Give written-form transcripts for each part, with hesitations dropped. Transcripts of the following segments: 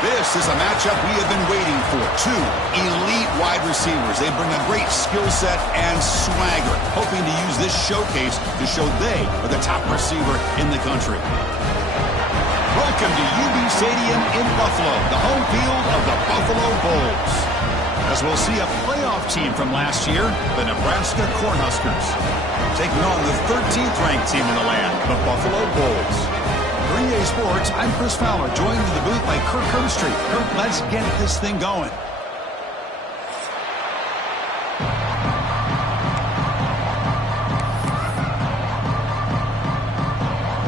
This is a matchup we have been waiting for. Two elite wide receivers. They bring a great skill set and swagger, hoping to use this showcase to show they are the top receiver in the country. Welcome to UB Stadium in Buffalo, the home field of the Buffalo Bulls. As we'll see a playoff team from last year, the Nebraska Cornhuskers, taking on the 13th ranked team in the land, the Buffalo Bulls. For EA Sports, I'm Chris Fowler, joined in the booth by Kirk Herbstreit. Kirk, let's get this thing going.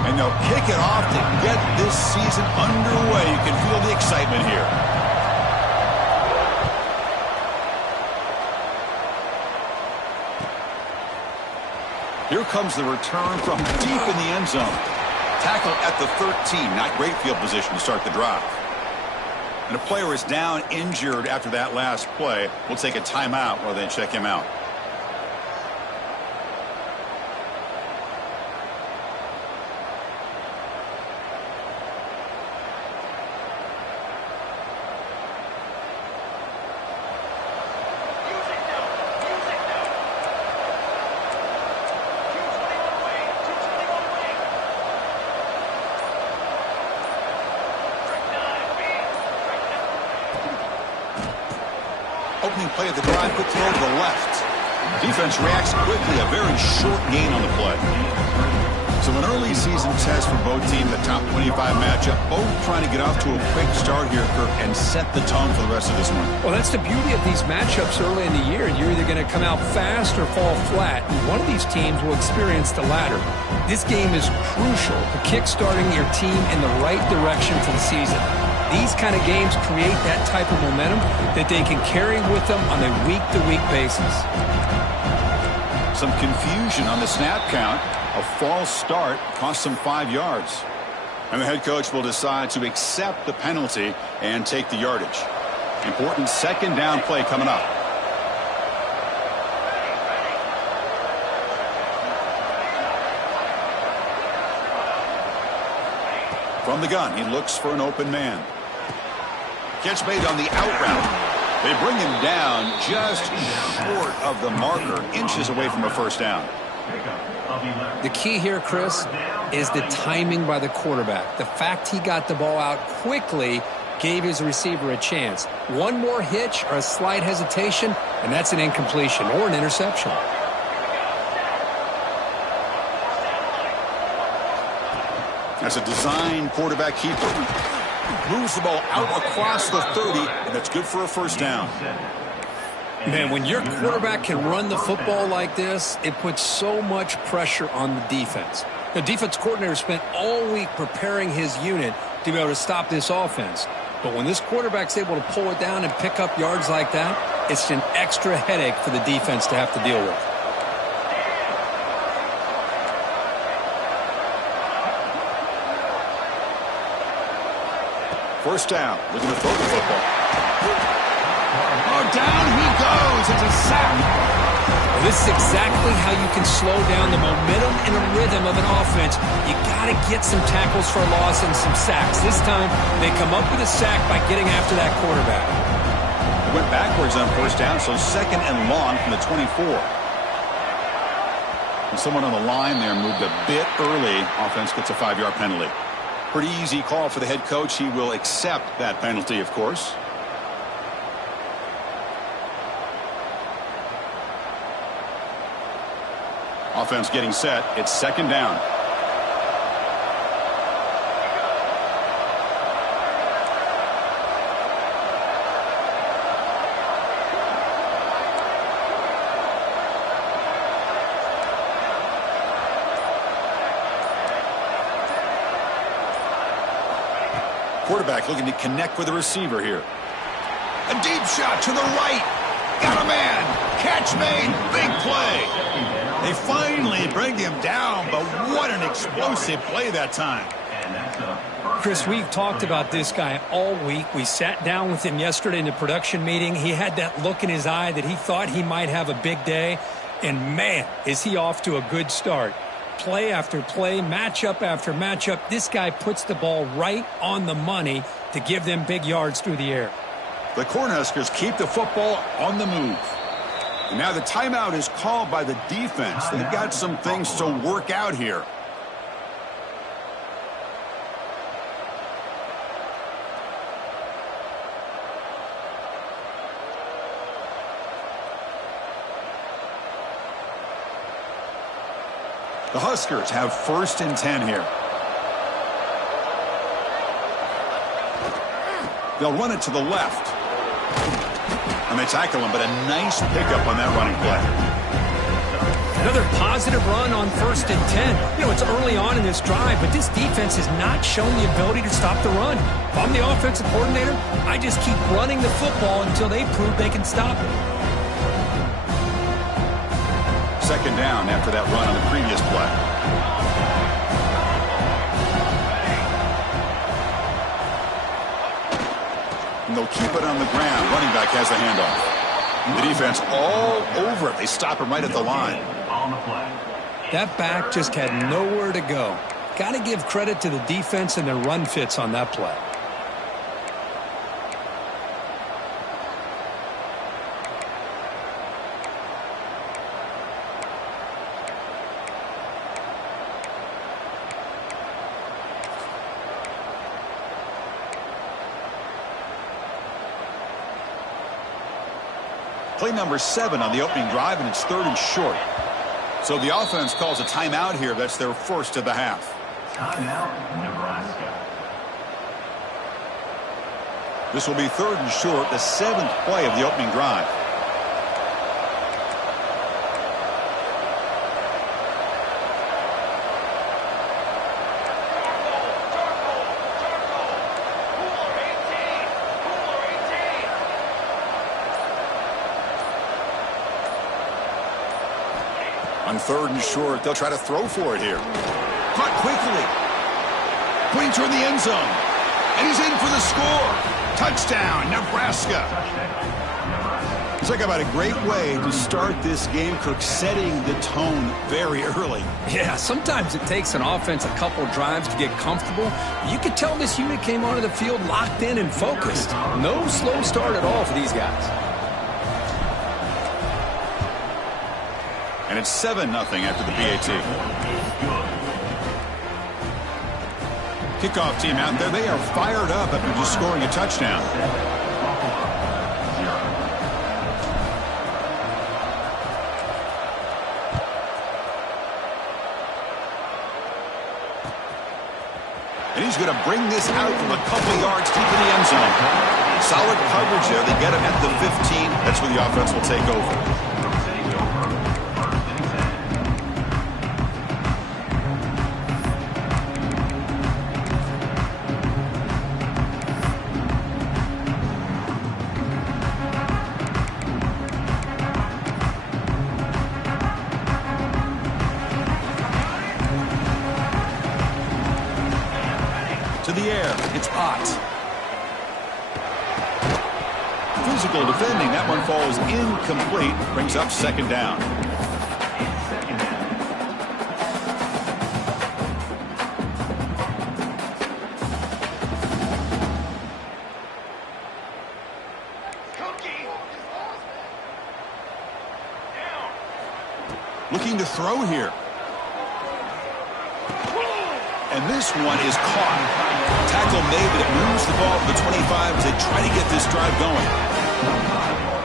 And they'll kick it off to get this season underway. You can feel the excitement here. Here comes the return from deep in the end zone. Tackle at the 13. Not great field position to start the drive. And a player is down injured after that last play. We'll take a timeout while they check him out. Opening play of the drive, quick throw to the left. Defense reacts quickly, a very short gain on the play. So an early season test for both teams, the top 25 matchup, both trying to get off to a quick start here, Kirk, and set the tone for the rest of this one. Well, that's the beauty of these matchups early in the year. You're either going to come out fast or fall flat. And one of these teams will experience the latter. This game is crucial to kick-starting your team in the right direction for the season. These kind of games create that type of momentum that they can carry with them on a week-to-week basis. Some confusion on the snap count. A false start cost them 5 yards. And the head coach will decide to accept the penalty and take the yardage. Important second down play coming up. From the gun, he looks for an open man. Catch made on the out route. They bring him down just short of the marker, inches away from a first down. The key here, Chris, is the timing by the quarterback. The fact he got the ball out quickly gave his receiver a chance. One more hitch or a slight hesitation, and that's an incompletion or an interception. That's a design quarterback keeper. Moves the ball out across the 30, and that's good for a first down. Man, when your quarterback can run the football like this, it puts so much pressure on the defense. The defense coordinator spent all week preparing his unit to be able to stop this offense. But when this quarterback's able to pull it down and pick up yards like that, it's an extra headache for the defense to have to deal with. First down, looking to throw the football. Oh, down he goes. It's a sack. Well, this is exactly how you can slow down the momentum and a rhythm of an offense. You got to get some tackles for a loss and some sacks. This time, they come up with a sack by getting after that quarterback. It went backwards on first down, so second and long from the 24. And someone on the line there moved a bit early. Offense gets a 5-yard penalty. Pretty easy call for the head coach. He will accept that penalty, of course. Offense getting set. It's second down. Quarterback looking to connect with the receiver here. A deep shot to the right. Got a man. Catch made. Big play. They finally bring him down, but what an explosive play that time. Chris, we've talked about this guy all week. We sat down with him yesterday in the production meeting. He had that look in his eye that he thought he might have a big day. And, man, is he off to a good start. Play after play, matchup after matchup, this guy puts the ball right on the money to give them big yards through the air. The Cornhuskers keep the football on the move. And now the timeout is called by the defense. They've got some things to work out here. The Huskers have first and 10 here. They'll run it to the left. And they tackle him, but a nice pickup on that running play. Another positive run on first and 10. You know, it's early on in this drive, but this defense has not shown the ability to stop the run. If I'm the offensive coordinator, I just keep running the football until they prove they can stop it. Second down after that run on the previous play. And they'll keep it on the ground. Running back has the handoff. The defense all over it. They stop him right at the line. That back just had nowhere to go. Got to give credit to the defense and their run fits on that play. Play number 7 on the opening drive, and it's 3rd and short. So the offense calls a timeout here. That's their first of the half. Timeout, Nebraska. This will be 3rd and short, the 7th play of the opening drive. On 3rd and short, they'll try to throw for it here. Caught quickly. Going toward the end zone. And he's in for the score. Touchdown, Nebraska. Talk about a great way to start this game, Cook, setting the tone very early. Yeah, sometimes it takes an offense a couple drives to get comfortable. You could tell this unit came onto the field locked in and focused. No slow start at all for these guys. And it's 7-0 after the PAT. Kickoff team out there, they are fired up after just scoring a touchdown. And he's going to bring this out from a couple yards deep in the end zone. Solid coverage there. They get him at the 15. That's where the offense will take over. To the air, it's Ott. Physical defending, that one falls incomplete, brings up second down. Looking to throw here. And this one is caught. Tackle made, but it moves the ball to the 25 as they try to get this drive going.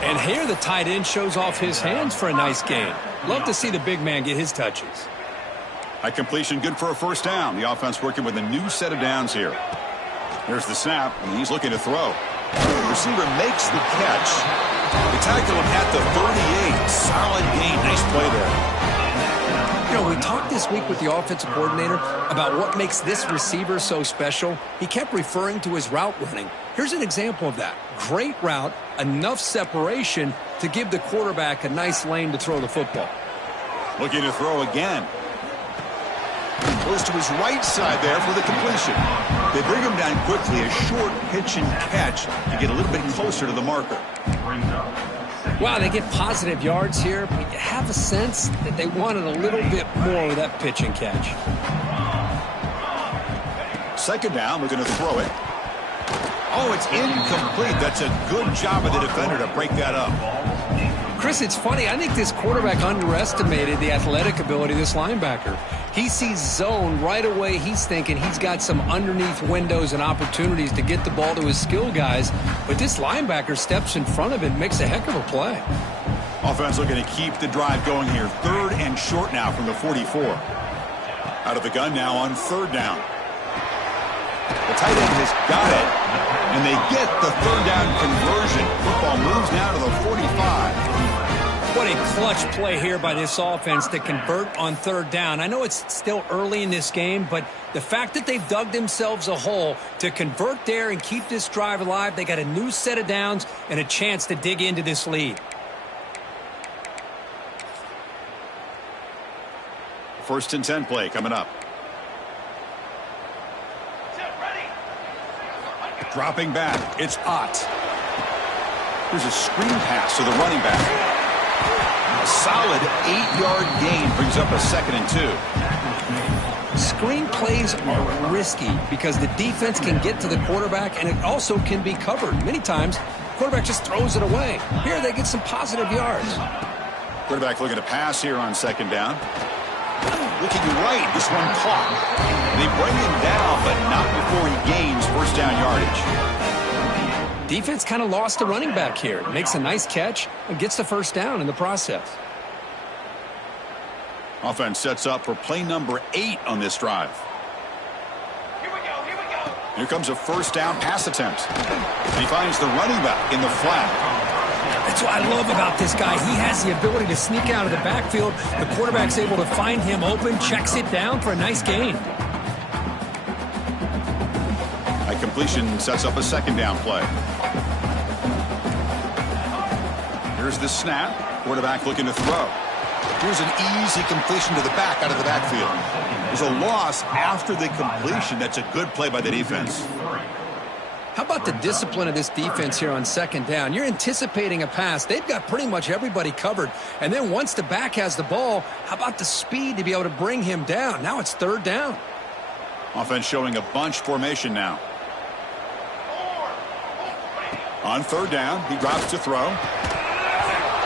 And here the tight end shows off his hands for a nice gain. Love to see the big man get his touches. A completion good for a first down. The offense working with a new set of downs here. There's the snap, and he's looking to throw. The receiver makes the catch. They tackle him at the 38. Solid gain. Nice play there. You know, we talked this week with the offensive coordinator about what makes this receiver so special. He kept referring to his route running. Here's an example of that. Great route, enough separation to give the quarterback a nice lane to throw the football. Looking to throw again. Goes to his right side there for the completion. They bring him down quickly, a short pitch and catch to get a little bit closer to the marker. Wow, they get positive yards here, but you have a sense that they wanted a little bit more with that pitch and catch. Second down, we're going to throw it. Oh, it's incomplete. That's a good job of the defender to break that up. Chris, it's funny. I think this quarterback underestimated the athletic ability of this linebacker. He sees zone right away. He's thinking he's got some underneath windows and opportunities to get the ball to his skill guys. But this linebacker steps in front of it and makes a heck of a play. Offense looking to keep the drive going here. Third and short now from the 44. Out of the gun now on third down. The tight end has got it. And they get the third down conversion. Football moves now to the 45. What a clutch play here by this offense to convert on third down. I know it's still early in this game, but the fact that they've dug themselves a hole to convert there and keep this drive alive, they got a new set of downs and a chance to dig into this lead. First and 10 play coming up. Dropping back, it's Ott. There's a screen pass to the running back. A solid 8-yard gain brings up a second and 2. Screen plays are risky because the defense can get to the quarterback and it also can be covered. Many times, the quarterback just throws it away. Here they get some positive yards. Quarterback looking to pass here on second down. Looking right, this one caught. They bring him down, but not before he gains first down yardage. Defense kind of lost the running back here. Makes a nice catch and gets the first down in the process. Offense sets up for play number 8 on this drive. Here comes a first down pass attempt. And he finds the running back in the flat. That's what I love about this guy. He has the ability to sneak out of the backfield. The quarterback's able to find him open, checks it down for a nice gain. A completion sets up a second down play. Here's the snap. Quarterback looking to throw. Here's an easy completion to the back out of the backfield. There's a loss after the completion. That's a good play by the defense. How about the discipline of this defense here on second down? You're anticipating a pass. They've got pretty much everybody covered. And then once the back has the ball, how about the speed to be able to bring him down? Now it's third down. Offense showing a bunch formation now. On third down, he drops to throw.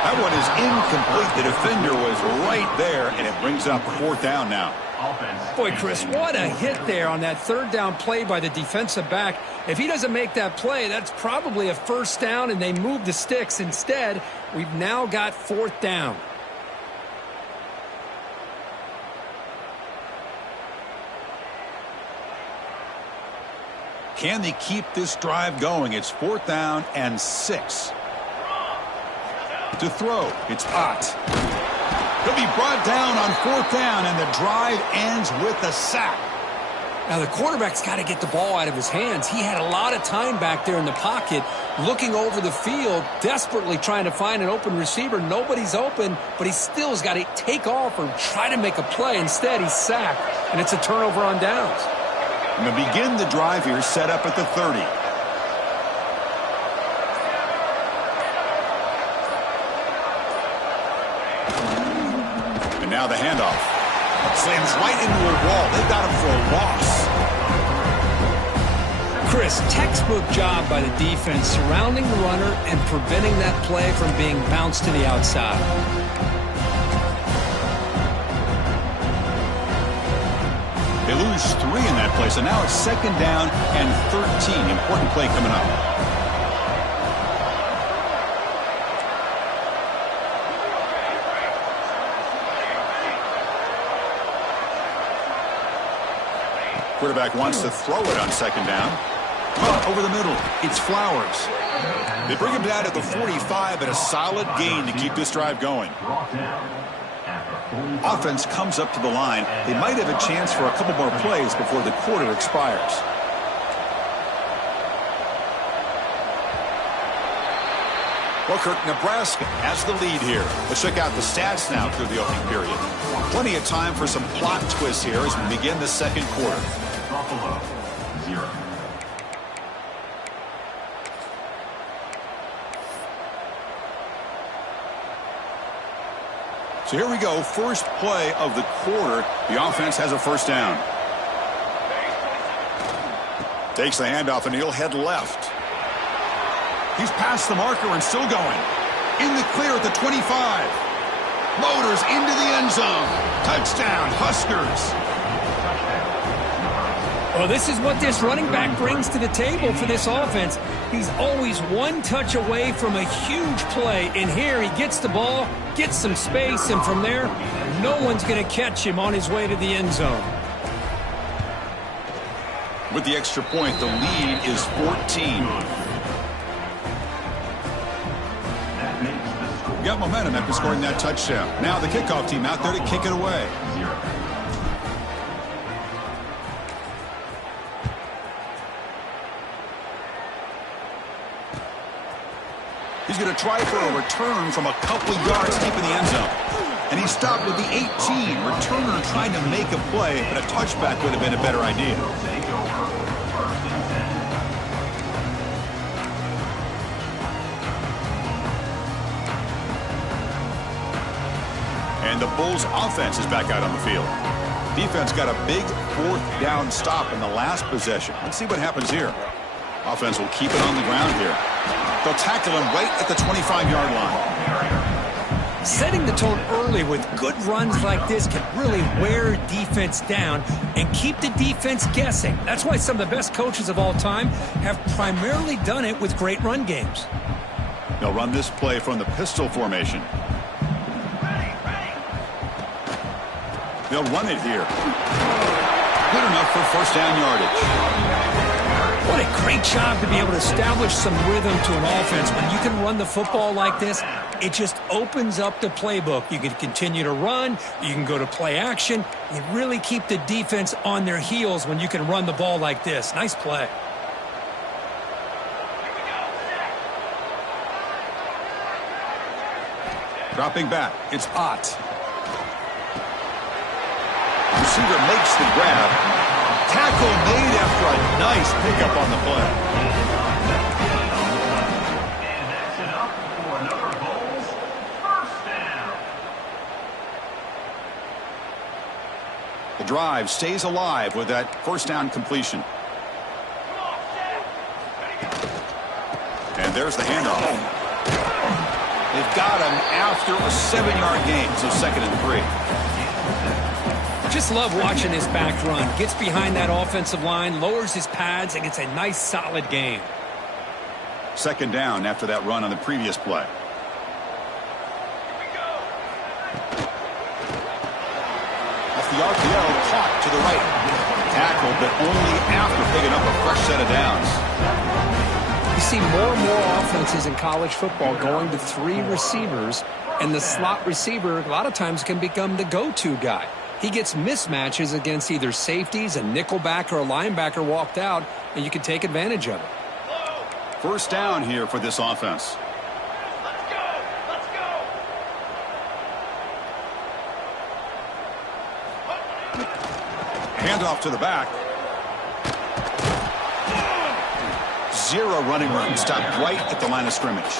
That one is incomplete. The defender was right there, and it brings up fourth down now. Offense. Boy, Chris, what a hit there on that third down play by the defensive back. If he doesn't make that play, that's probably a first down, and they move the sticks. Instead, we've now got fourth down. Can they keep this drive going? It's fourth down and 6. To throw, it's Ott. He'll be brought down on fourth down, and the drive ends with a sack. Now, the quarterback's got to get the ball out of his hands. He had a lot of time back there in the pocket, looking over the field, desperately trying to find an open receiver. Nobody's open, but he still has got to take off or try to make a play. Instead, he's sacked, and it's a turnover on downs. And to begin the drive here, set up at the 30. And now the handoff. Slams right into a wall. They got him for a loss. Chris, textbook job by the defense surrounding the runner and preventing that play from being bounced to the outside. They lose 3 in that play, so now it's second down and 13. Important play coming up. Quarterback wants to throw it on second down. Over the middle, it's Flowers. They bring him down at the 45, but a solid gain to keep this drive going. Offense comes up to the line. They might have a chance for a couple more plays before the quarter expires. Well, Kirk, Nebraska has the lead here. Let's check out the stats now through the opening period. Plenty of time for some plot twists here as we begin the second quarter. Buffalo, 0. So here we go, first play of the quarter. The offense has a first down. Takes the handoff, and he'll head left. He's past the marker and still going. In the clear at the 25. Motors into the end zone. Touchdown, Huskers. Well, this is what this running back brings to the table for this offense. He's always one touch away from a huge play. And here he gets the ball, gets some space, and from there, no one's going to catch him on his way to the end zone. With the extra point, the lead is 14. Got momentum after scoring that touchdown. Now the kickoff team out there to kick it away. He's going to try for a return from a couple yards deep in the end zone. And he stopped with the 18. Returner trying to make a play, but a touchback would have been a better idea. And the Bulls offense is back out on the field. Defense got a big fourth down stop in the last possession. Let's see what happens here. Offense will keep it on the ground here. They'll tackle him right at the 25-yard line. Setting the tone early with good runs like this can really wear defense down and keep the defense guessing. That's why some of the best coaches of all time have primarily done it with great run games. They'll run this play from the pistol formation. They'll run it here. Good enough for first down yardage. What a great job to be able to establish some rhythm to an offense. When you can run the football like this, it just opens up the playbook. You can continue to run. You can go to play action. You really keep the defense on their heels when you can run the ball like this. Nice play. Dropping back, it's Ott. Receiver makes the grab. Tackle made after a nice pickup on the play. And that's enough for another Bulls first down. The drive stays alive with that first down completion. And there's the handoff. They've got him after a 7-yard gain, so 2nd and 3. Just love watching his back run. Gets behind that offensive line, lowers his pads, and gets a nice, solid gain. Second down after that run on the previous play. Off the RPO, caught to the right. Tackled, but only after picking up a fresh set of downs. You see more and more offenses in college football going to 3 receivers, and the slot receiver a lot of times can become the go-to guy. He gets mismatches against either safeties, a nickelback, or a linebacker walked out, and you can take advantage of it. First down here for this offense. Handoff to the back. Zero running room. Stopped right at the line of scrimmage.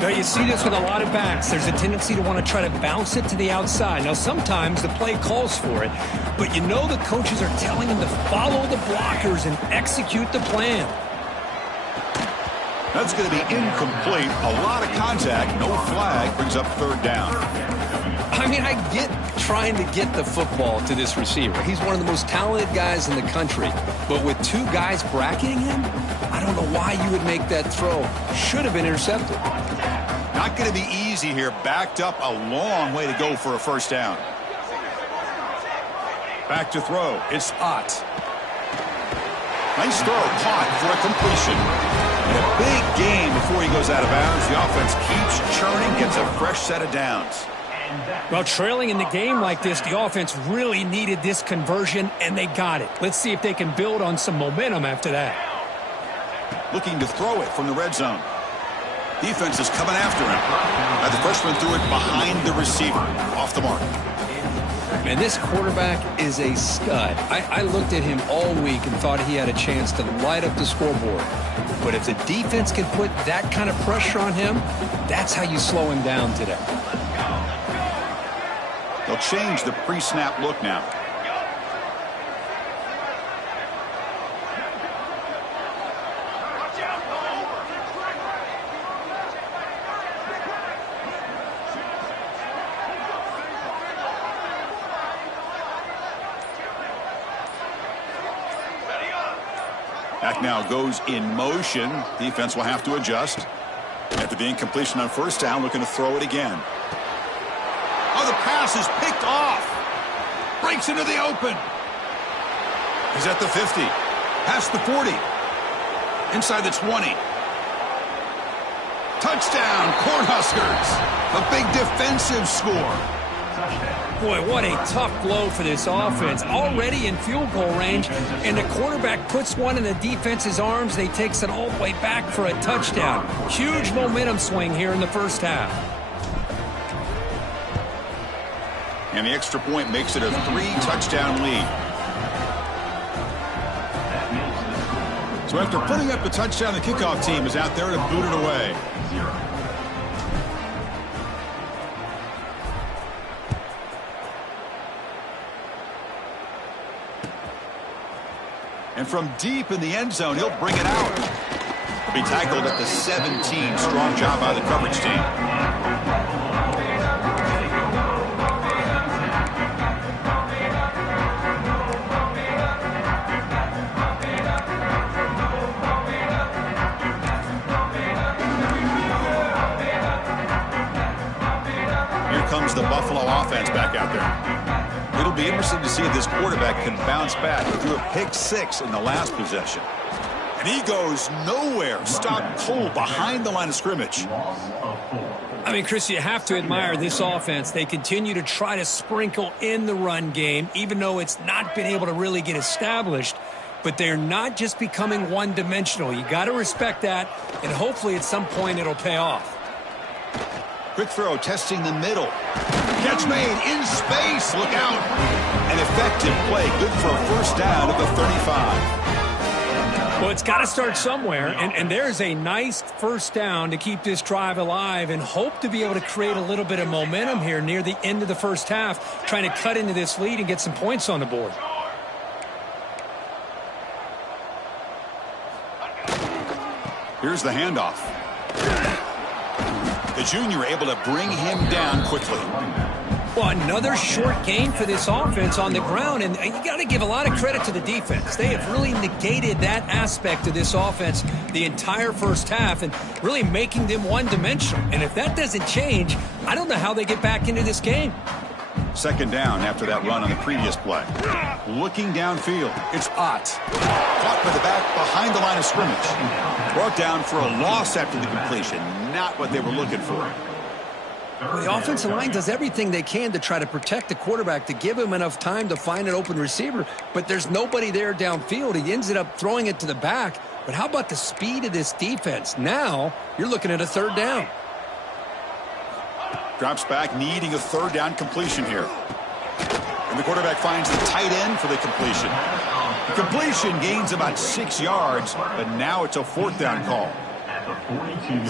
Now you see this with a lot of backs. There's a tendency to want to try to bounce it to the outside. Now sometimes the play calls for it, but you know the coaches are telling them to follow the blockers and execute the plan. That's going to be incomplete. A lot of contact. No flag. Brings up third down. I mean, I get trying to get the football to this receiver. He's one of the most talented guys in the country. But with 2 guys bracketing him, I don't know why you would make that throw. Should have been intercepted. Not going to be easy here. Backed up a long way to go for a first down. Back to throw. It's Ott. Nice throw. Caught for a completion. And a big gain before he goes out of bounds. The offense keeps churning, gets a fresh set of downs. Well, trailing in the game like this, the offense really needed this conversion, and they got it. Let's see if they can build on some momentum after that. Looking to throw it from the red zone. Defense is coming after him. The freshman threw it behind the receiver. Off the mark. And this quarterback is a stud. I looked at him all week and thought he had a chance to light up the scoreboard. But if the defense can put that kind of pressure on him, that's how you slow him down today. They'll change the pre-snap look now. Back now goes in motion. Defense will have to adjust. After the incompletion on first down, looking to throw it again. Oh, the pass is picked off. Breaks into the open. He's at the 50. Past the 40. Inside the 20. Touchdown, Cornhuskers. A big defensive score. Boy, what a tough blow for this offense. Already in field goal range, and the quarterback puts one in the defense's arms. They takes it all the way back for a touchdown. Huge momentum swing here in the first half. And the extra point makes it a 3-touchdown lead. So after putting up the touchdown, the kickoff team is out there to boot it away. And from deep in the end zone, he'll bring it out. He'll be tackled at the 17. Strong job by the coverage team. Here comes the Buffalo offense back out there. It'll be interesting to see if this quarterback can bounce back. He threw a pick-6 in the last possession. And he goes nowhere. Stopped cold behind the line of scrimmage. I mean, Chris, you have to admire this offense. They continue to try to sprinkle in the run game, even though it's not been able to really get established. But they're not just becoming one-dimensional. You got to respect that, and hopefully at some point it'll pay off. Quick throw, testing the middle. Catch made in space. Look out. An effective play. Good for a first down at the 35. Well, it's got to start somewhere, and there's a nice first down to keep this drive alive and hope to be able to create a little bit of momentum here near the end of the first half, trying to cut into this lead and get some points on the board. Here's the handoff. The junior able to bring him down quickly. Well, another short game for this offense on the ground, and you got to give a lot of credit to the defense. They have really negated that aspect of this offense the entire first half and really making them one-dimensional. And if that doesn't change, I don't know how they get back into this game. Second down after that run on the previous play. Looking downfield, it's Ott. Caught by the back behind the line of scrimmage. Brought down for a loss after the completion. Not what they were looking for. Well, the offensive line does everything they can to try to protect the quarterback, to give him enough time to find an open receiver, but there's nobody there downfield. He ends up throwing it to the back. But how about the speed of this defense? Now you're looking at a third down. Drops back, needing a third down completion here. And the quarterback finds the tight end for the completion. The completion gains about 6 yards, but now it's a fourth down call.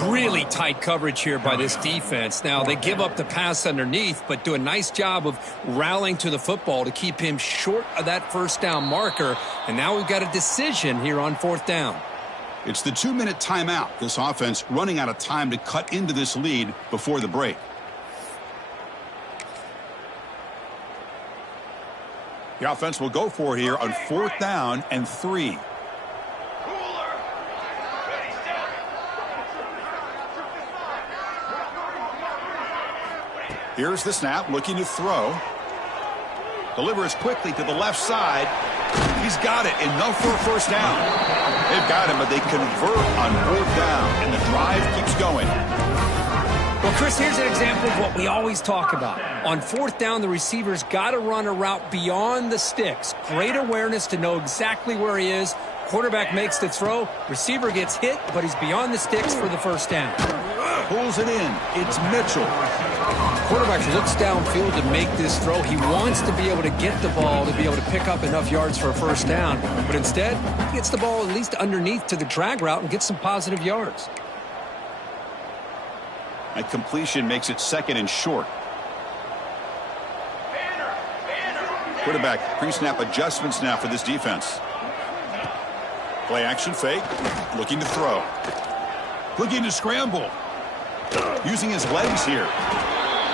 Really tight coverage here by this defense. Now, they give up the pass underneath, but do a nice job of rallying to the football to keep him short of that first down marker. And now we've got a decision here on fourth down. It's the 2-minute timeout. This offense running out of time to cut into this lead before the break. The offense will go for it here on fourth down and 3. Here's the snap, looking to throw. Delivers quickly to the left side. He's got it, enough for a first down. They've got him, but they convert on fourth down, and the drive keeps going. Well, Chris, here's an example of what we always talk about. On fourth down, the receiver's got to run a route beyond the sticks. Great awareness to know exactly where he is. Quarterback makes the throw. Receiver gets hit, but he's beyond the sticks for the first down. Pulls it in. It's Mitchell. Quarterback looks downfield to make this throw. He wants to be able to get the ball to be able to pick up enough yards for a first down. But instead, he gets the ball at least underneath to the drag route and gets some positive yards. That completion makes it second and short. Quarterback pre-snap adjustments now for this defense. Play action fake. Looking to throw. Looking to scramble. Using his legs here.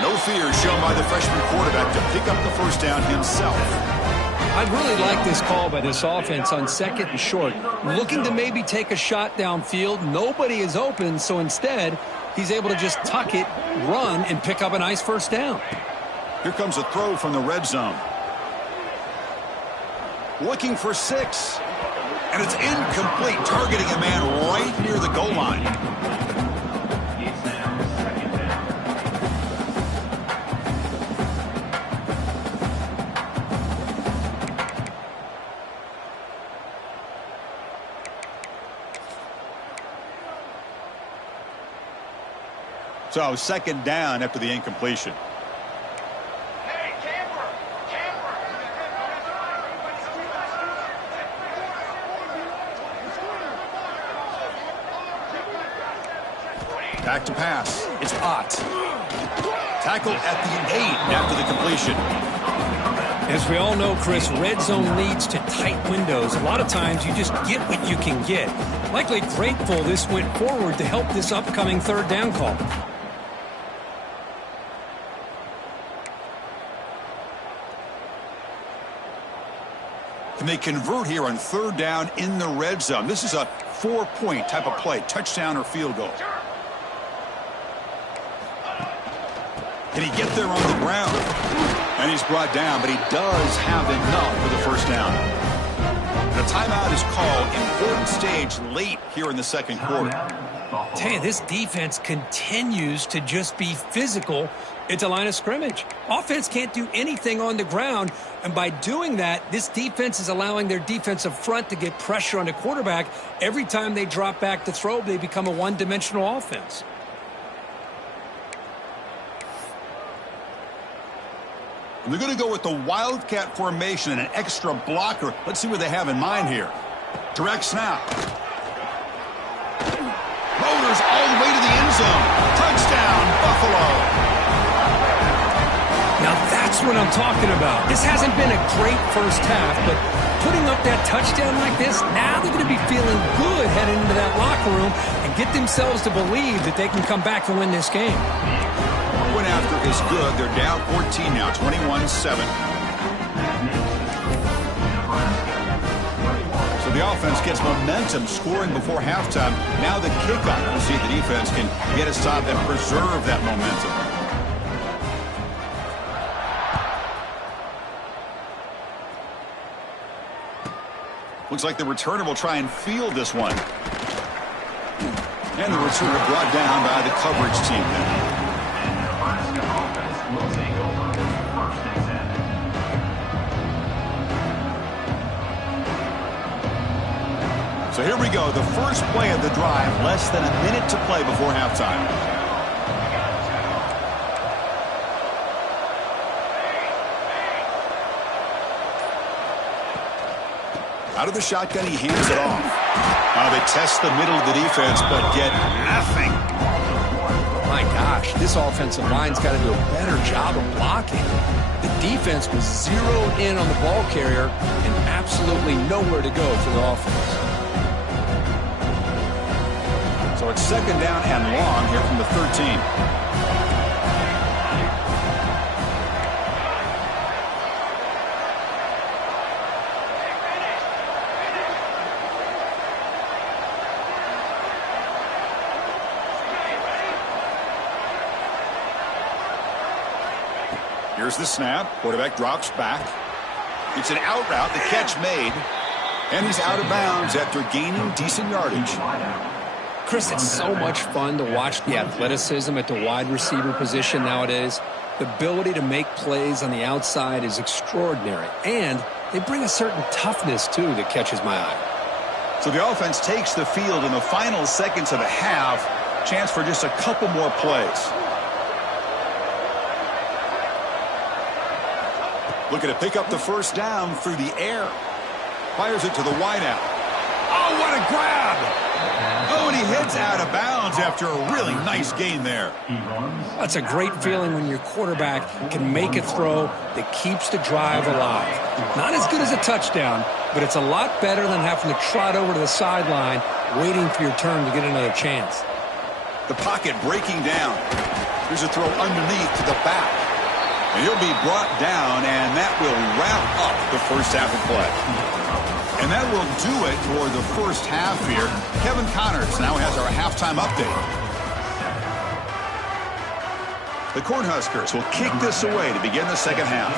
No fear shown by the freshman quarterback to pick up the first down himself. I really like this call by this offense on second and short. Looking to maybe take a shot downfield. Nobody is open, so instead, he's able to just tuck it, run, and pick up a nice first down. Here comes a throw from the red zone. Looking for 6. And it's incomplete, targeting a man right near the goal line. So second down after the incompletion. Back to pass. It's Ott. Tackled at the 8 after the completion. As we all know, Chris, red zone leads to tight windows. A lot of times you just get what you can get. Likely grateful this went forward to help this upcoming third down call. And they convert here on third down in the red zone. This is a 4-point type of play, touchdown or field goal. Can he get there on the ground? And he's brought down, but he does have enough for the first down. The timeout is called. Important stage late here in the second quarter. Tell you, this defense continues to just be physical at the line of scrimmage. Offense can't do anything on the ground, and by doing that, this defense is allowing their defensive front to get pressure on the quarterback. Every time they drop back to throw, they become a one-dimensional offense. And they're going to go with the Wildcat formation and an extra blocker. Let's see what they have in mind here. Direct snap. Motors all the way to the end zone. Touchdown, Buffalo. Now that's what I'm talking about. This hasn't been a great first half, but putting up that touchdown like this, now they're going to be feeling good heading into that locker room and get themselves to believe that they can come back and win this game. point after is good. They're down 14 now, 21-7. So the offense gets momentum scoring before halftime. Now the kickoff. We'll see if the defense can get a stop and preserve that momentum. Looks like the returner will try and field this one. And the returner brought down by the coverage team there. So here we go, the first play of the drive, less than a minute to play before halftime. Out of the shotgun, he hands it off. They test the middle of the defense, but get nothing. My gosh, this offensive line's got to do a better job of blocking. The defense was zeroed in on the ball carrier and absolutely nowhere to go for the offense. So it's second down and long here from the 13. Here's the snap. Quarterback drops back. It's an out route. The catch made. And he's out of bounds after gaining decent yardage. Chris, it's so much fun to watch the athleticism at the wide receiver position nowadays. The ability to make plays on the outside is extraordinary. And they bring a certain toughness, too, that catches my eye. So the offense takes the field in the final seconds of the half. Chance for just a couple more plays. Looking to pick up the first down through the air. Fires it to the wideout. Oh, what a grab! Oh, and he heads out of bounds after a really nice gain there. That's a great feeling when your quarterback can make a throw that keeps the drive alive. Not as good as a touchdown, but it's a lot better than having to trot over to the sideline waiting for your turn to get another chance. The pocket breaking down. There's a throw underneath to the back. And he'll be brought down, and that will wrap up the first half of play. And that will do it for the first half here. Kevin Connors now has our halftime update. The Cornhuskers will kick this away to begin the second half.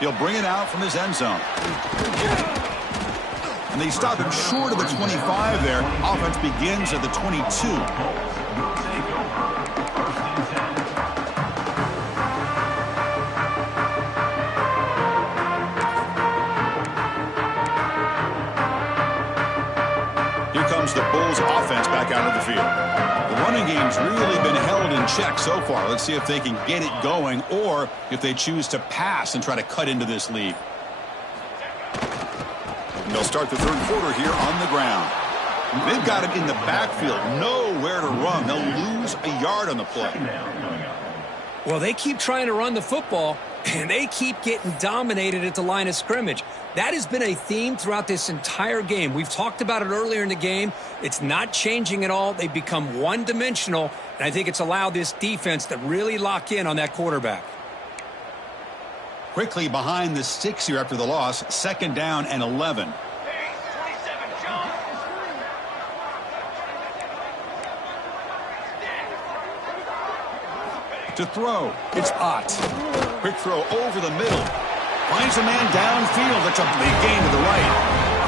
He'll bring it out from his end zone. And they stop him short of the 25 there. Offense begins at the 22. Here comes the Bulls offense back out of the field. The running game's really been held in check so far. Let's see if they can get it going or if they choose to pass and try to cut into this lead. They'll start the third quarter here on the ground. They've got him in the backfield, nowhere to run. They'll lose a yard on the play. Well, they keep trying to run the football, and they keep getting dominated at the line of scrimmage. That has been a theme throughout this entire game. We've talked about it earlier in the game. It's not changing at all. They've become one-dimensional, and I think it's allowed this defense to really lock in on that quarterback. Quickly behind the sticks here after the loss, second down and 11. To throw, it's Ott. Quick throw over the middle. Finds a man downfield. That's a big gain to the right.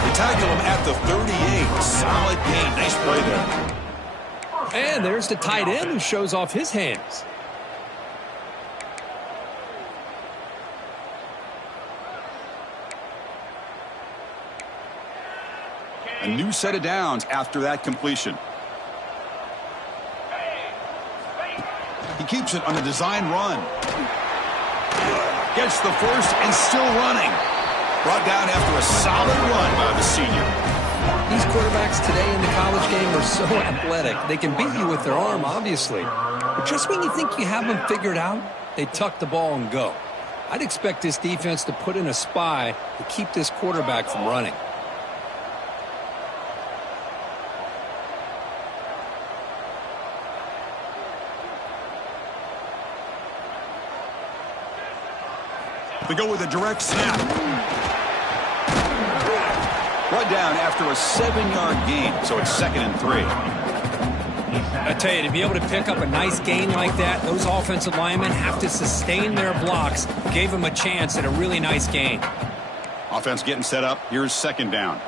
They tackle him at the 38. Solid gain. Nice play there. And there's the tight end who shows off his hands. A new set of downs after that completion. He keeps it on a design run. Gets the first and still running. Brought down after a solid run by the senior. These quarterbacks today in the college game are so athletic. They can beat you with their arm, obviously. But just when you think you have them figured out, they tuck the ball and go. I'd expect this defense to put in a spy to keep this quarterback from running. We go with a direct snap. Run down after a 7-yard gain, so it's 2nd and 3. I tell you, to be able to pick up a nice gain like that, those offensive linemen have to sustain their blocks. Gave them a chance at a really nice gain. Offense getting set up. Here's 2nd down.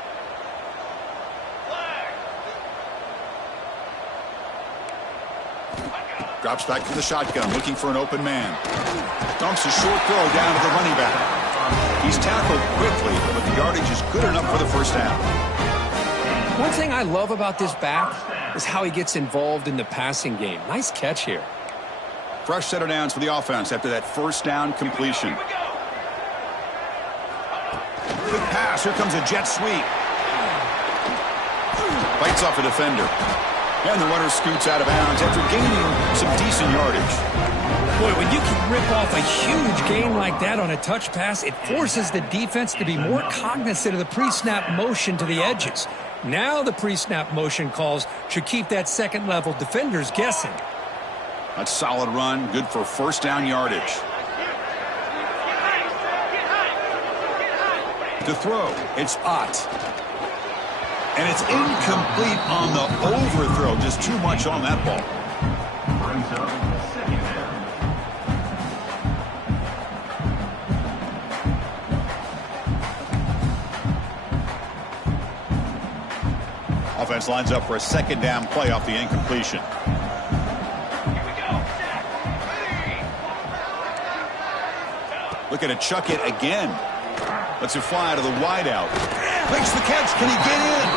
Drops back to the shotgun, looking for an open man. Dumps a short throw down to the running back. He's tackled quickly, but the yardage is good enough for the first down. One thing I love about this back is how he gets involved in the passing game. Nice catch here. Fresh set of downs for the offense after that first down completion. Good pass. Here comes a jet sweep. Bites off a defender. And the runner scoots out of bounds after gaining some decent yardage. Boy, when you can rip off a huge gain like that on a touch pass, it forces the defense to be more cognizant of the pre-snap motion to the edges. Now the pre-snap motion calls should keep that second-level defenders guessing. That's a solid run, good for first down yardage. To throw, it's Ott. And it's incomplete on the overthrow. Just too much on that ball. Brings up 2nd down. Offense lines up for a 2nd down play off the incompletion. Looking to chuck it again. Lets it fly to the wideout. Makes the catch. Can he get in?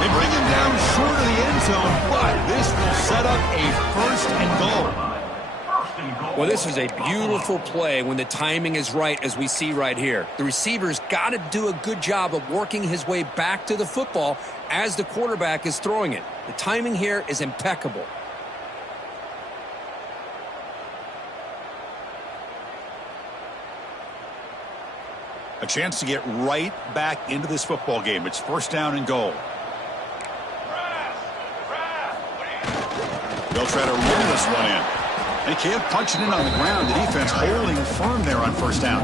They bring him down short of the end zone, but this will set up a 1st and goal. Well, this is a beautiful play when the timing is right, as we see right here. The receiver's got to do a good job of working his way back to the football as the quarterback is throwing it. The timing here is impeccable. A chance to get right back into this football game. It's 1st down and goal. They'll try to run this one in. They can't punch it in on the ground. The defense holding firm there on 1st down.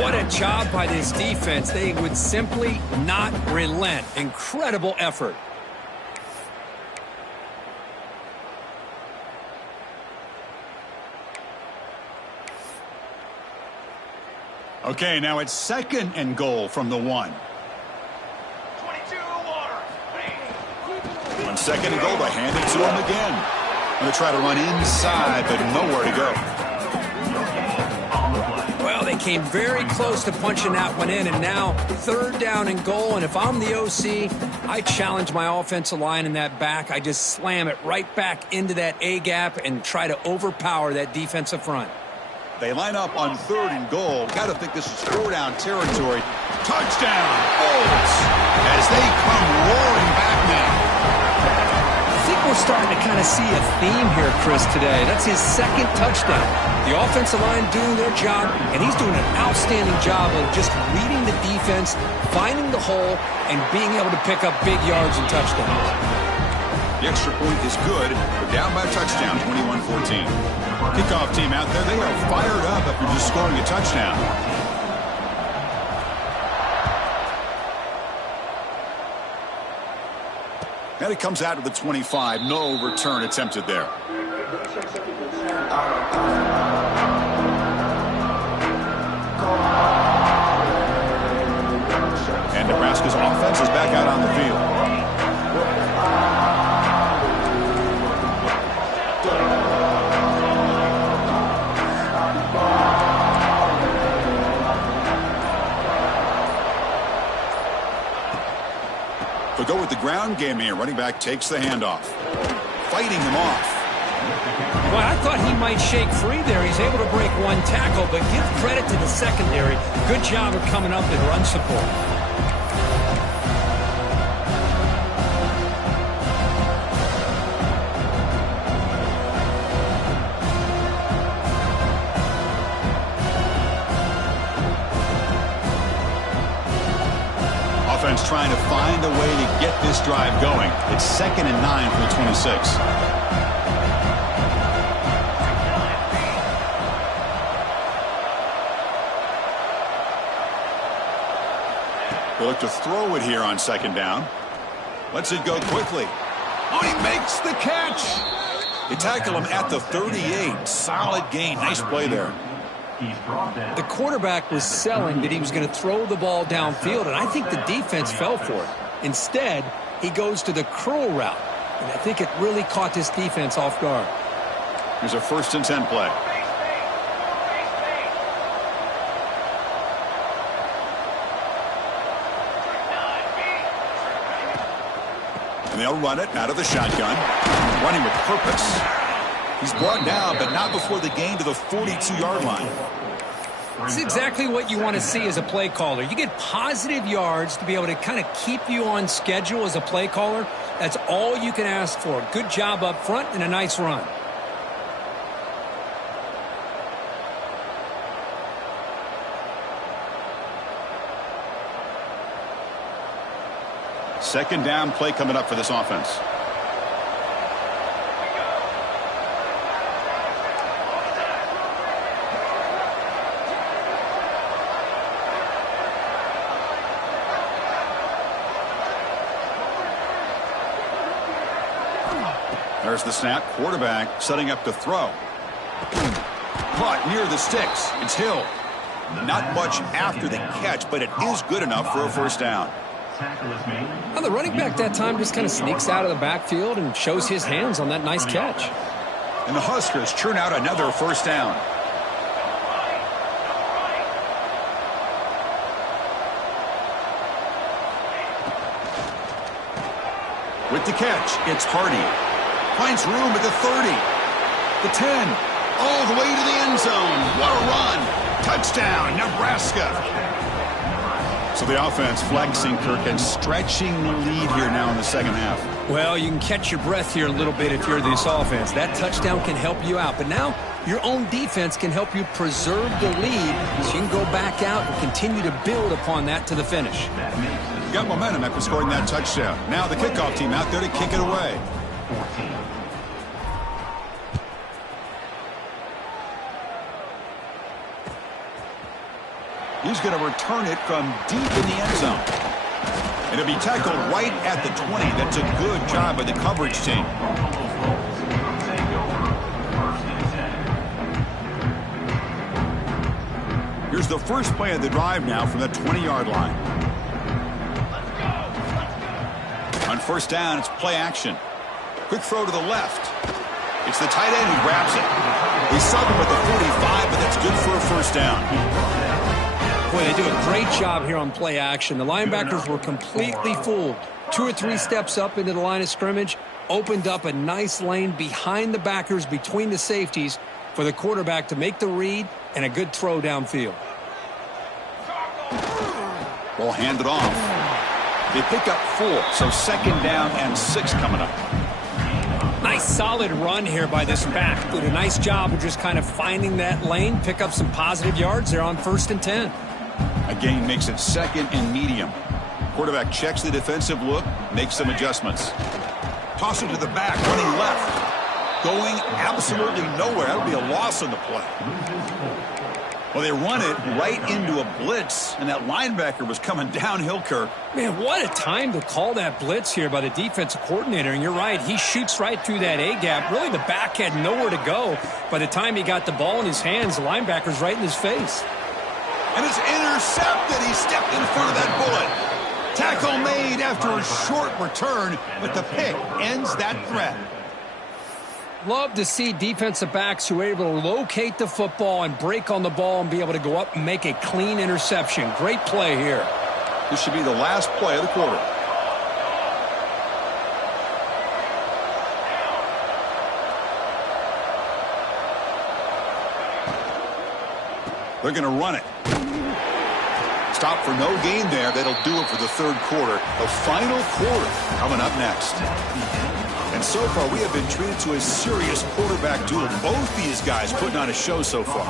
What a job by this defense. They would simply not relent. Incredible effort. Okay, now it's 2nd and goal from the 1. 22 On 2nd and goal, they hand it to him again. Going to try to run inside, but nowhere to go. Well, they came very close to punching that one in, and now 3rd down and goal. And if I'm the OC, I challenge my offensive line in that back. I just slam it right back into that A-gap and try to overpower that defensive front. They line up on 3rd and goal. Got to think this is 4-down territory. Touchdown, Bolts, as they come roaring back now. I think we're starting to kind of see a theme here, Chris, today. That's his 2nd touchdown. The offensive line doing their job, and he's doing an outstanding job of just reading the defense, finding the hole, and being able to pick up big yards and touchdowns. The extra point is good. We're down by a touchdown, 21-14. Kickoff team out there, they are fired up after just scoring a touchdown. And it comes out to the 25. No return attempted there. And Nebraska's offense is back out on the field. They'll go with the ground game here. Running back takes the handoff. Fighting him off. Well, I thought he might shake free there. He's able to break one tackle, but give credit to the secondary. Good job of coming up and run support. offense trying to find a way to get this drive going. It's 2nd and 9 from the 26. They look to throw it here on 2nd down. Lets it go quickly. Oh, he makes the catch. They tackle him at the 38. Solid gain. Nice play there. The quarterback was selling that he was going to throw the ball downfield, and I think the defense fell for it. Instead, he goes to the curl route, and I think it really caught this defense off guard. Here's a 1st and 10 play. And they'll run it out of the shotgun. Running with purpose. He's brought down, but not before the gain to the 42-yard line. This is exactly what you want to see as a play caller. You get positive yards to be able to kind of keep you on schedule as a play caller. That's all you can ask for. Good job up front and a nice run. Second down play coming up for this offense. There's the snap. Quarterback setting up to throw. Caught near the sticks. It's Hill. Not much after the catch, but it is good enough for a 1st down. Well, the running back that time just kind of sneaks out of the backfield and shows his hands on that nice catch. And the Huskers churn out another 1st down. With the catch, it's Hardy. Finds room at the 30. The 10. All the way to the end zone. What a run. Touchdown, Nebraska. So the offense flexing, Kirk, and stretching the lead here now in the 2nd half. Well, you can catch your breath here a little bit if you're this offense. That touchdown can help you out. But now your own defense can help you preserve the lead so you can go back out and continue to build upon that to the finish. You got momentum after scoring that touchdown. Now the kickoff team out there to kick it away. He's going to return it from deep in the end zone. And it'll be tackled right at the 20. That's a good job by the coverage team. Here's the first play of the drive now from the 20-yard line. On 1st down, it's play action. Quick throw to the left. It's the tight end who grabs it. They sub him at the 45, but that's good for a 1st down. Boy, they do a great job here on play action. The linebackers were completely fooled. 2 or 3 steps up into the line of scrimmage, opened up a nice lane behind the backers, between the safeties, for the quarterback to make the read and a good throw downfield. Ball handed off. They pick up 4, so 2nd down and 6 coming up. Nice solid run here by this back. Did a nice job of just kind of finding that lane, pick up some positive yards there on 1st and 10. A gain makes it 2nd and medium. Quarterback checks the defensive look, makes some adjustments. Toss it to the back, running left. Going absolutely nowhere. That would be a loss on the play. Well, they run it right into a blitz, and that linebacker was coming downhill, Kirk. Man, what a time to call that blitz here by the defensive coordinator. And you're right, he shoots right through that A-gap. Really, the back had nowhere to go. By the time he got the ball in his hands, the linebacker's right in his face. And it's intercepted. He stepped in front of that bullet. Tackle made after a short return, but the pick ends that threat. Love to see defensive backs who are able to locate the football and break on the ball and be able to go up and make a clean interception. Great play here. This should be the last play of the quarter. They're going to run it. Stop for no gain there. That'll do it for the 3rd quarter. The final quarter coming up next. And so far, we have been treated to a serious quarterback duel. Both these guys putting on a show so far.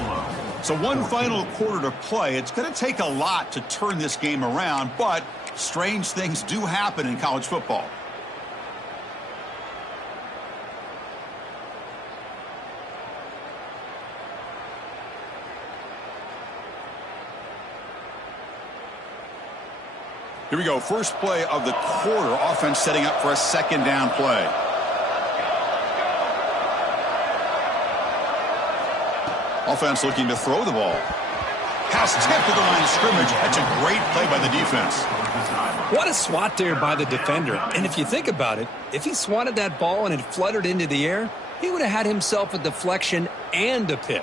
So one final quarter to play. It's going to take a lot to turn this game around, but Strange things do happen in college football. Here we go. First play of the quarter. Offense setting up for a second down play. Offense looking to throw the ball. Pass tipped to the line of scrimmage. That's a great play by the defense. What a swat there by the defender. And if you think about it, if he swatted that ball and it fluttered into the air, he would have had himself a deflection and a pick.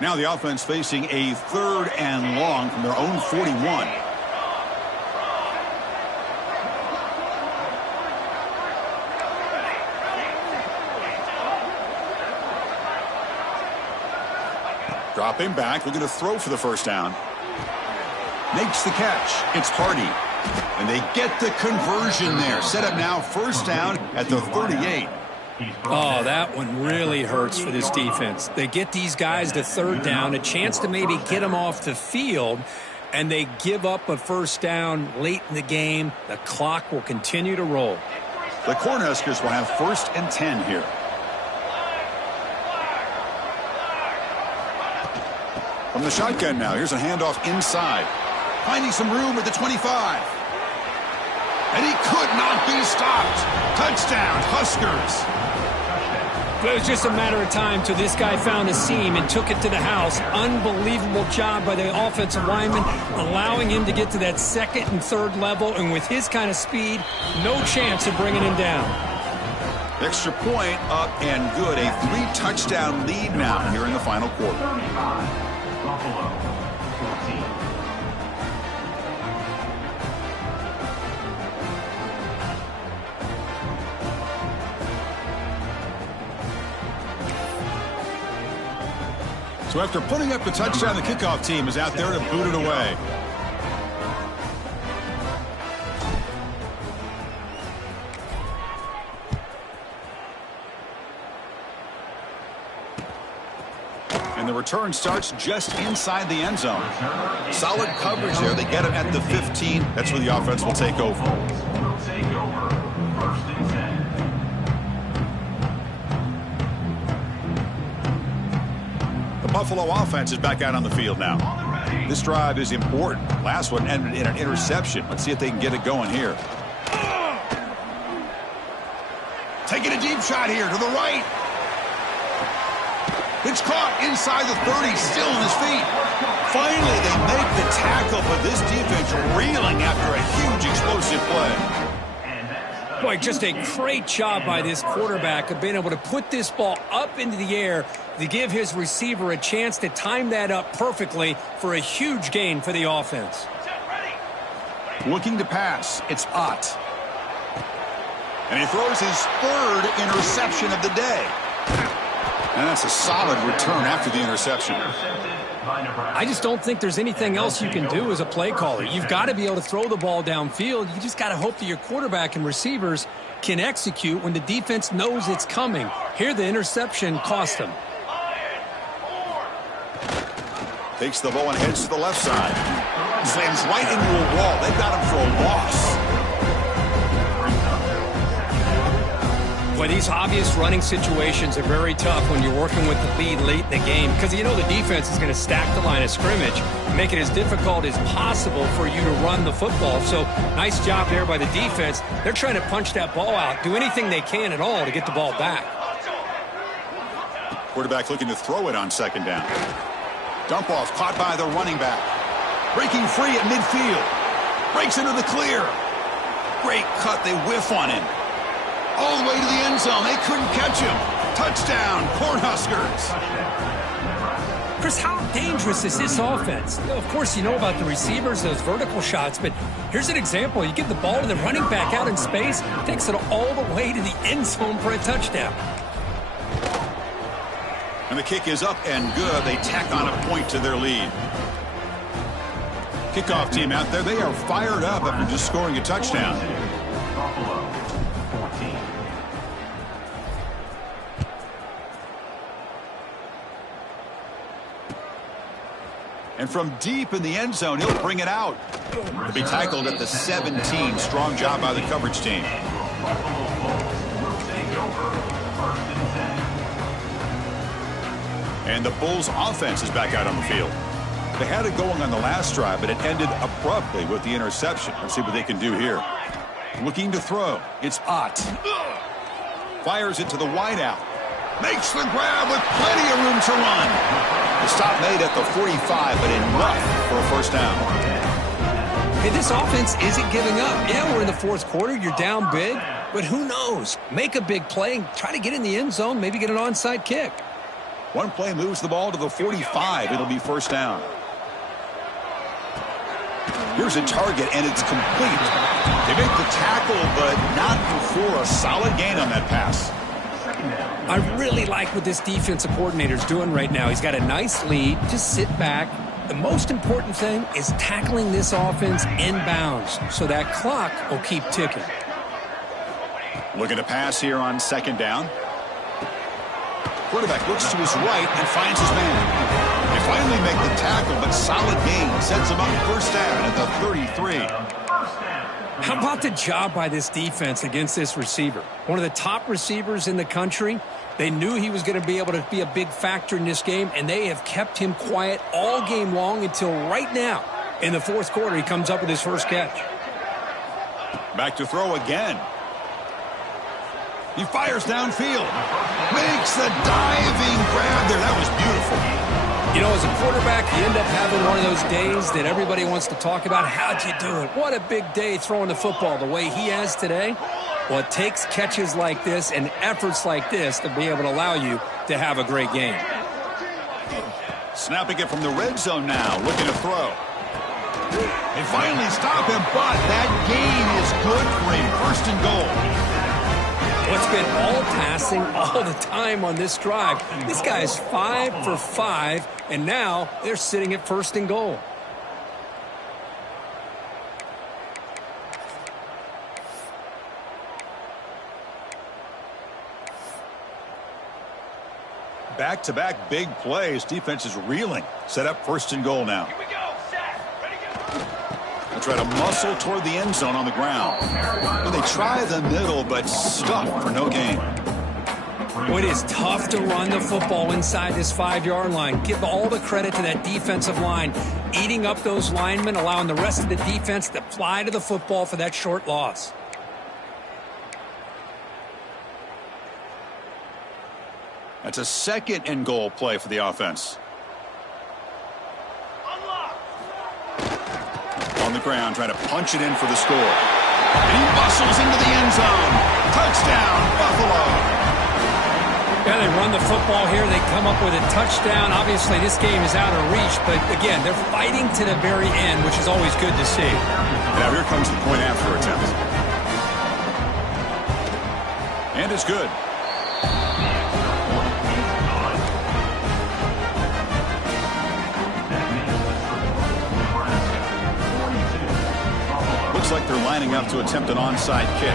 Now the offense facing a 3rd and long from their own 41. Dropping back, looking to throw for the first down. Makes the catch. It's Hardy. And they get the conversion there. Set up now, first down at the 38. Oh, that one really hurts for this defense. They get these guys to 3rd down, a chance to maybe get them off the field, and they give up a first down late in the game. The clock will continue to roll. The Cornhuskers will have 1st and 10 here. From the shotgun now, here's a handoff inside. Finding some room at the 25. And he could not be stopped. Touchdown, Huskers. It was just a matter of time till this guy found a seam and took it to the house. Unbelievable job by the offensive lineman, allowing him to get to that 2nd and 3rd level. And with his kind of speed, no chance of bringing him down. Extra point up and good. A 3-touchdown lead now here in the final quarter. Buffalo 14. So after putting up the touchdown, the kickoff team is out there to boot it away. And the return starts just inside the end zone. Solid coverage there. They get him at the 15. That's where the offense will take over. Will take over. 1st and 10. The Buffalo offense is back out on the field now. This drive is important. Last one ended in an interception. Let's see if they can get it going here. Taking a deep shot here to the right. It's caught inside the 30, still on his feet. Finally, they make the tackle, but this defense reeling after a huge explosive play. Boy, just a great job by this quarterback of being able to put this ball up into the air to give his receiver a chance to time that up perfectly for a huge gain for the offense. Looking to pass, it's Ott. And he throws his 3rd interception of the day. And that's a solid return after the interception. I just don't think there's anything else you can do as a play caller. You've got to be able to throw the ball downfield. You just got to hope that your quarterback and receivers can execute when the defense knows it's coming. Here, the interception cost them. Takes the ball and heads to the left side. Slams right into a wall. They've got him for a loss. Boy, these obvious running situations are very tough when you're working with the lead late in the game because you know the defense is going to stack the line of scrimmage, make it as difficult as possible for you to run the football. So nice job there by the defense. They're trying to punch that ball out, do anything they can at all to get the ball back. Quarterback looking to throw it on 2nd down. Dump off caught by the running back. Breaking free at midfield. Breaks into the clear. Great cut. They whiff on him. All the way to the end zone. They couldn't catch him. Touchdown, Cornhuskers. Chris, how dangerous is this offense? You know, of course, you know about the receivers, those vertical shots, but here's an example. You give the ball to the running back out in space, takes it all the way to the end zone for a touchdown. And the kick is up and good. They tack on a point to their lead. Kickoff team out there. They are fired up after just scoring a touchdown. And from deep in the end zone, he'll bring it out. He'll be tackled at the 17. Strong job by the coverage team. And the Bulls offense is back out on the field. They had it going on the last drive, but it ended abruptly with the interception. Let's see what they can do here. Looking to throw. It's Ott. Fires it to the wideout. Makes the grab with plenty of room to run. The stop made at the 45, but enough for a first down. Hey, this offense isn't giving up. Yeah, we're in the fourth quarter. You're down big, but who knows? Make a big play. Try to get in the end zone. Maybe get an onside kick. One play moves the ball to the 45. It'll be first down. Here's a target, and it's complete. They make the tackle, but not before a solid gain on that pass. I really like what this defensive coordinator is doing right now. He's got a nice lead. Just sit back. The most important thing is tackling this offense inbounds, so that clock will keep ticking. Looking to pass here on second down. Quarterback looks to his right and finds his man. They finally make the tackle, but solid gain sets him up first down at the 33. How about the job by this defense against this receiver? One of the top receivers in the country. They knew he was going to be able to be a big factor in this game, and they have kept him quiet all game long until right now. In the fourth quarter, he comes up with his first catch. Back to throw again. He fires downfield. Makes the diving grab there. That was beautiful. You know, as a quarterback, you end up having one of those days that everybody wants to talk about. How'd you do it? What a big day throwing the football the way he has today. Well, it takes catches like this and efforts like this to be able to allow you to have a great game. Snapping it from the red zone now, looking to throw. They finally stop him, but that gain is good for a first and goal. What's been all passing all the time on this drive. This guy is 5 for 5, and now they're sitting at first and goal. Back-to-back big plays. Defense is reeling. Set up first and goal now. Here we go. Set. Ready, go. They'll try to muscle toward the end zone on the ground. Well, they try the middle, but stuck for no gain. Well, it is tough to run the football inside this 5-yard line. Give all the credit to that defensive line. Eating up those linemen, allowing the rest of the defense to fly to the football for that short loss. That's a second and goal play for the offense. On the ground, trying to punch it in for the score. And he bustles into the end zone. Touchdown, Buffalo. Yeah, they run the football here. They come up with a touchdown. Obviously, this game is out of reach, but again, they're fighting to the very end, which is always good to see. Now here comes the point after attempt. And it's good. Looks like they're lining up to attempt an onside kick.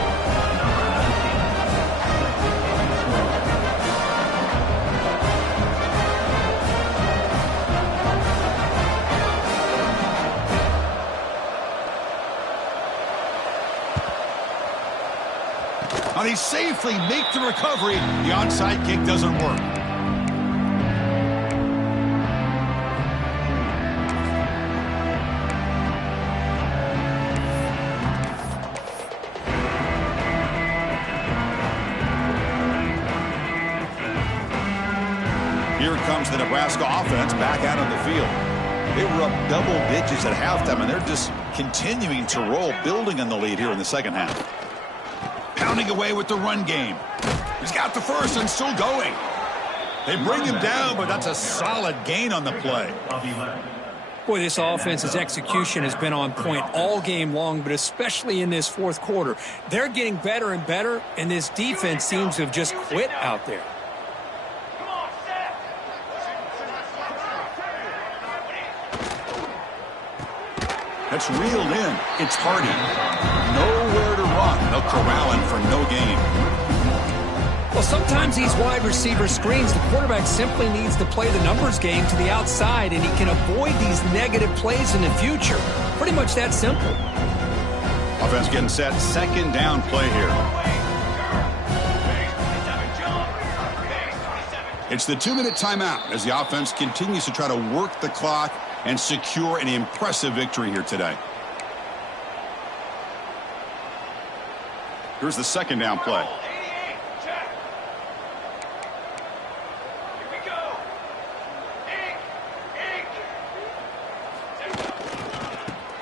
Now they safely make the recovery. The onside kick doesn't work. Here comes the Nebraska offense back out on the field. They were up double digits at halftime, and they're just continuing to roll, building on the lead here in the second half. Pounding away with the run game. He's got the first and still going. They bring him down, but that's a solid gain on the play. Boy, this offense's execution has been on point all game long, but especially in this fourth quarter. They're getting better and better, and this defense seems to have just quit out there. That's reeled in. It's Hardy. Nowhere to run. They'll corral him for no gain. Well, sometimes these wide receiver screens, the quarterback simply needs to play the numbers game to the outside, and he can avoid these negative plays in the future. Pretty much that simple. Offense getting set. Second down play here. It's the 2-minute timeout as the offense continues to try to work the clock and secure an impressive victory here today. Here's the second down play.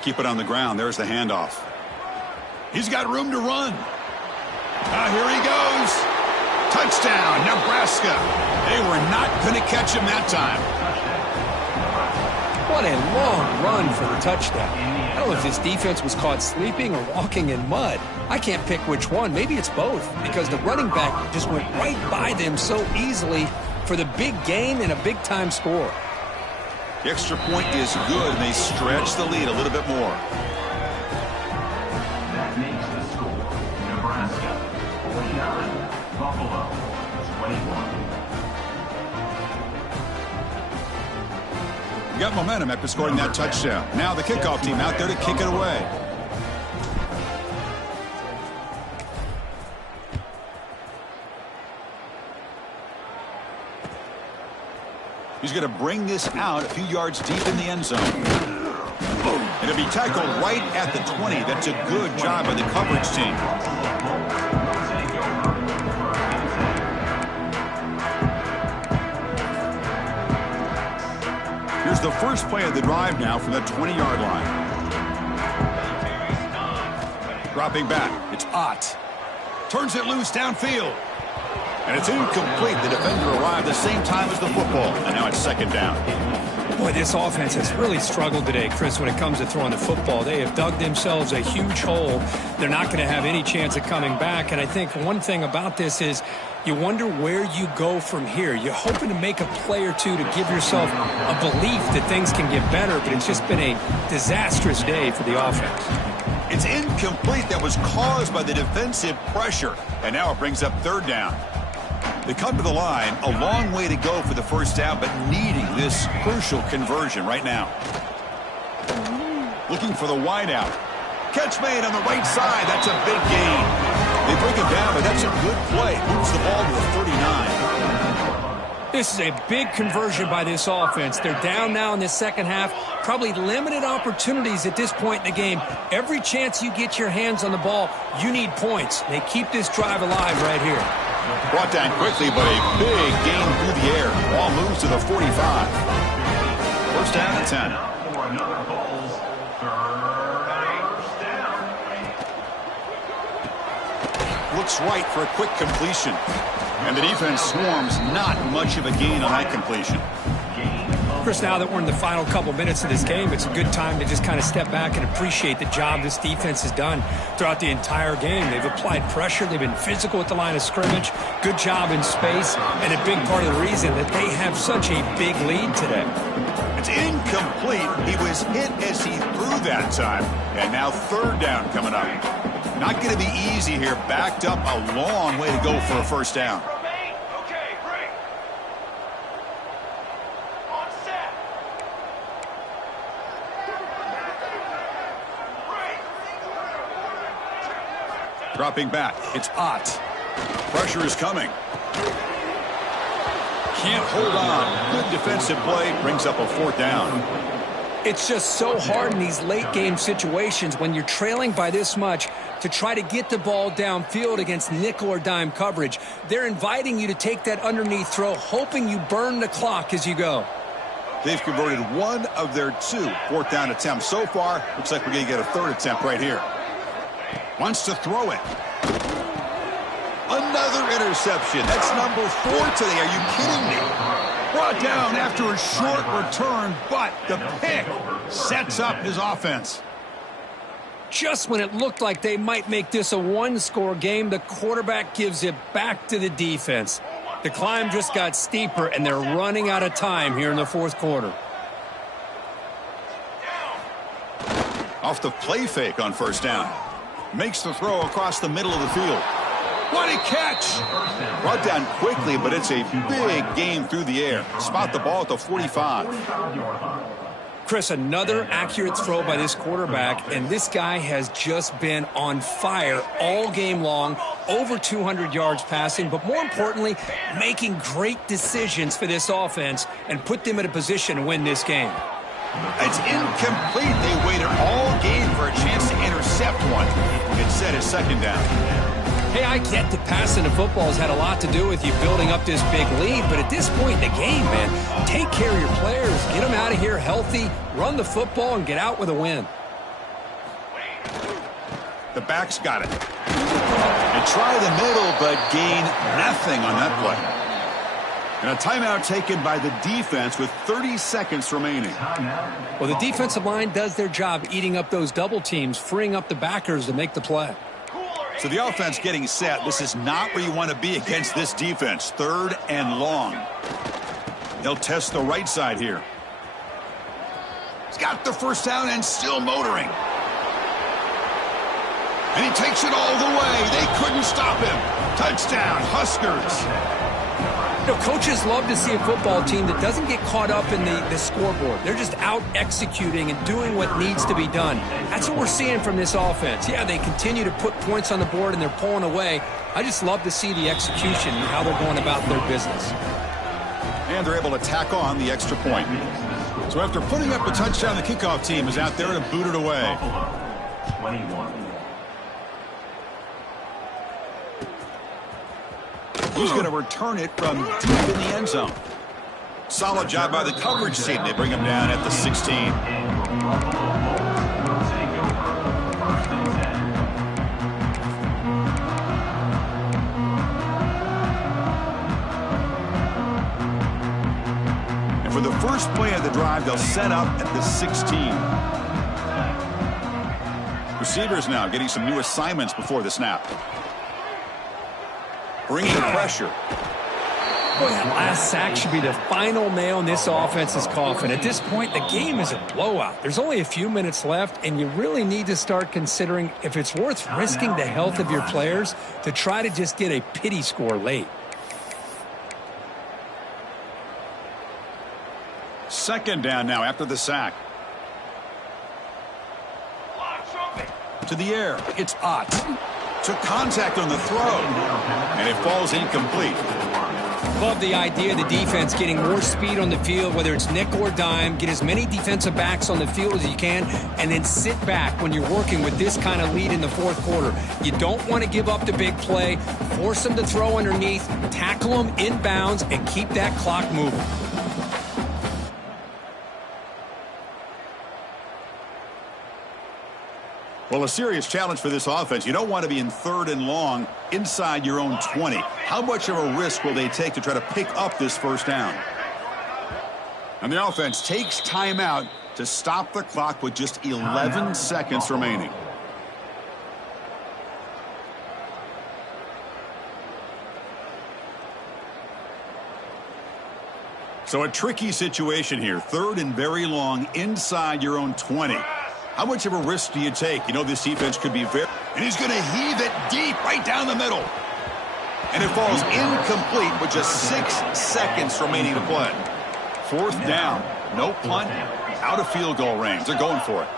Keep it on the ground. There's the handoff. He's got room to run. Here he goes. Touchdown, Nebraska. They were not going to catch him that time. What a long run for the touchdown. I don't know if this defense was caught sleeping or walking in mud. I can't pick which one. Maybe it's both, because the running back just went right by them so easily for the big gain and a big-time score. The extra point is good, and they stretch the lead a little bit more. That makes the score Nebraska 49, Buffalo 21. You got momentum after scoring that touchdown. Now the kickoff team out there to kick it away. He's going to bring this out a few yards deep in the end zone. And it'll be tackled right at the 20. That's a good job by the coverage team. Here's the first play of the drive now from the 20-yard line. Dropping back. It's Ott. Turns it loose downfield. And it's incomplete. The defender arrived the same time as the football. And now it's second down. Boy, this offense has really struggled today, Chris, when it comes to throwing the football. They have dug themselves a huge hole. They're not going to have any chance of coming back. And I think one thing about this is you wonder where you go from here. You're hoping to make a play or two to give yourself a belief that things can get better, but it's just been a disastrous day for the offense. It's incomplete. That was caused by the defensive pressure. And now it brings up third down. They come to the line, a long way to go for the first down, but needing this crucial conversion right now. Looking for the wideout. Catch made on the right side. That's a big gain. They bring him down, but that's a good play. Moves the ball to the 39. This is a big conversion by this offense. They're down now in the second half. Probably limited opportunities at this point in the game. Every chance you get your hands on the ball, you need points. They keep this drive alive right here. Brought down quickly, but a big gain through the air. Ball moves to the 45. First down at 10. For another Bulls first down. Looks right for a quick completion. And the defense swarms. Not much of a gain on that completion. Chris, now that we're in the final couple minutes of this game, it's a good time to just kind of step back and appreciate the job this defense has done throughout the entire game. They've applied pressure. They've been physical at the line of scrimmage. Good job in space. And a big part of the reason that they have such a big lead today. It's incomplete. He was hit as he threw that time. And now third down coming up. Not going to be easy here. Backed up a long way to go for a first down. Dropping back. It's Ott. Pressure is coming. Can't hold on. Good defensive play. Brings up a fourth down. It's just so hard in these late game situations when you're trailing by this much to try to get the ball downfield against nickel or dime coverage. They're inviting you to take that underneath throw, hoping you burn the clock as you go. They've converted one of their two fourth down attempts so far. Looks like we're going to get a third attempt right here. Wants to throw it. Another interception. That's number 4 today. Are you kidding me? Brought down after a short return, but the pick sets up his offense. Just when it looked like they might make this a one-score game, the quarterback gives it back to the defense. The climb just got steeper, and they're running out of time here in the fourth quarter. Off the play fake on first down. Makes the throw across the middle of the field. What a catch! Brought down quickly, but it's a big game through the air. Spot the ball at the 45. Chris, another accurate throw by this quarterback, and this guy has just been on fire all game long, over 200 yards passing, but more importantly, making great decisions for this offense and put them in a position to win this game. It's incomplete. They waited all game for a chance to intercept one. Instead, it's second down. Hey, I get that passing the football has had a lot to do with you building up this big lead, but at this point in the game, man, take care of your players, get them out of here healthy, run the football, and get out with a win. The back's got it. And try the middle, but gain nothing on that play. And a timeout taken by the defense with 30 seconds remaining. Well, the defensive line does their job eating up those double teams, freeing up the backers to make the play. So the offense getting set. This is not where you want to be against this defense. 3rd and long. They'll test the right side here. He's got the first down and still motoring. And he takes it all the way. They couldn't stop him. Touchdown, Huskers. You know, coaches love to see a football team that doesn't get caught up in the scoreboard. They're just out executing and doing what needs to be done. That's what we're seeing from this offense. Yeah, they continue to put points on the board and they're pulling away. I just love to see the execution and how they're going about their business. And they're able to tack on the extra point. So after putting up a touchdown, the kickoff team is out there to boot it away. 21. Who's going to return it from deep in the end zone? Solid job by the coverage team. They bring him down at the 16. And for the first play of the drive, they'll set up at the 16. Receivers now getting some new assignments before the snap. Bringing the pressure. Boy, that last sack should be the final nail in this offense's coffin. At this point, the game is a blowout. There's only a few minutes left, and you really need to start considering if it's worth risking the health of your players to try to just get a pity score late. Second down now after the sack. To the air. It's Ott. Took contact on the throw, and it falls incomplete. Love the idea of the defense getting more speed on the field, whether it's nickel or dime. Get as many defensive backs on the field as you can, and then sit back when you're working with this kind of lead in the fourth quarter. You don't want to give up the big play. Force them to throw underneath, tackle them inbounds, and keep that clock moving. Well, a serious challenge for this offense. You don't want to be in 3rd and long inside your own 20. How much of a risk will they take to try to pick up this first down? And the offense takes timeout to stop the clock with just 11 seconds remaining. So a tricky situation here. 3rd and very long inside your own 20. How much of a risk do you take? You know this defense could be very... And he's going to heave it deep right down the middle. And it falls incomplete with just 6 seconds remaining to play. 4th down. No punt. Out of field goal range. They're going for it.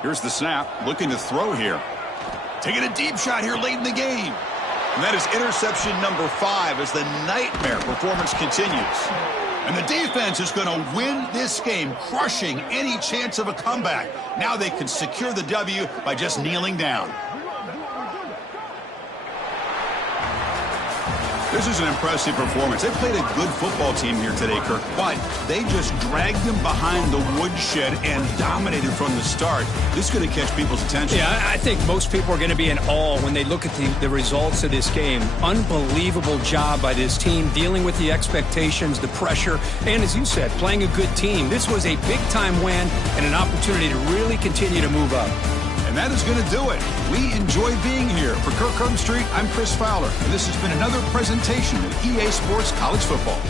Here's the snap. Looking to throw here. Taking a deep shot here late in the game. And that is interception number 5 as the nightmare performance continues. And the defense is going to win this game, crushing any chance of a comeback. Now they can secure the W by just kneeling down. This is an impressive performance. They played a good football team here today, Kirk, but they just dragged them behind the woodshed and dominated from the start. This is going to catch people's attention. Yeah, I think most people are going to be in awe when they look at the results of this game. Unbelievable job by this team, dealing with the expectations, the pressure, and as you said, playing a good team. This was a big-time win and an opportunity to really continue to move up. And that is going to do it. We enjoy being here. For Kirk Street, I'm Chris Fowler, and this has been another presentation of EA Sports College Football.